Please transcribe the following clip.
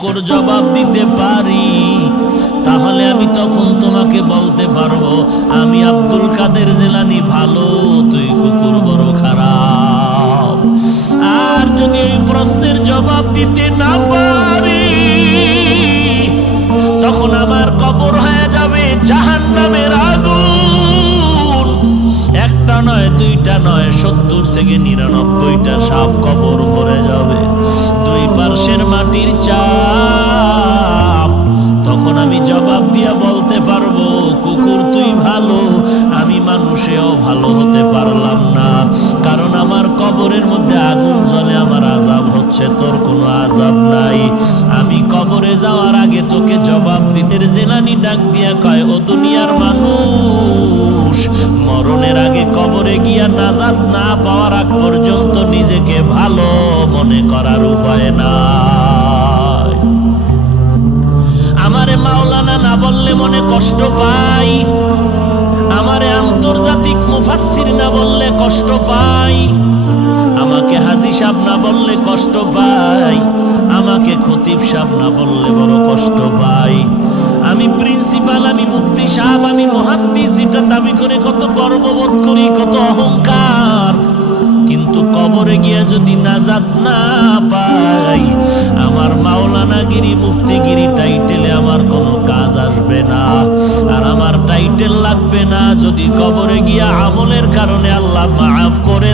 জবাব দিতে পারি, তাহলে আমি তখন তোমাকে বলতে পারবো আমি আব্দুল কাদের জিলানী ভালো, তুই কুকুর বড় খারাপ। আর যদি এই প্রশ্নের জবাব দিতে না পারি, তখন আমার কবর হয়ে যাবে জাহান্নামের আগুন। একটা নয়, দুইটা নয়, 70 থেকে 99টা সাপ কবর ভরে যাবে, দুই পার্শ্বের মাটির চাপ। তখন আমি জবাব দিয়া বলতে পারবো কুকুর তুই ভালো, আমি মানুষেও ভালো হতে পারলাম না, কারণ আমার কবরের মধ্যে আগুন জ্বলে, আমার আযাব হচ্ছে, তোর কোনো আযাব নাই। আমি কবরে যাওয়ার আগে তোকে জবাব দিতে। জিলানী ডাক দিয়া কয়, ও দুনিয়ার মানুষ, মরণের আগে কবরে গিয়া নাজাত না পাওয়ার আগ পর্যন্ত নিজেকে ভালো মনে করার উপায় নাই। আমারে মাওলানা না বললে মনে কষ্ট পাই, আমারে আন্তর্জাতিক মুফাসসির না বললে কষ্ট পাই, আমাকে হাজী সাহেব না বললে কষ্ট পাই, আমাকে খতিব সাহেব না বললে বড় কষ্ট পাই। আমি প্রিন্সিপাল, আমি মুফতি সাহেব, আমি মুহাদ্দিস, এটা দাবি করে কত গর্ববোধ করি, কত অহংকার। কিন্তু কবরে গিয়া যদি নাজাত না পাই, আমার মাওলানাগিরি মুফতিগিরি টাইটেলে আমার কোনো কাজ আসবে না, আর আমার টাইটেল লাগবে না যদি কবরে গিয়া আমলের কারণে আল্লাহ মাফ করে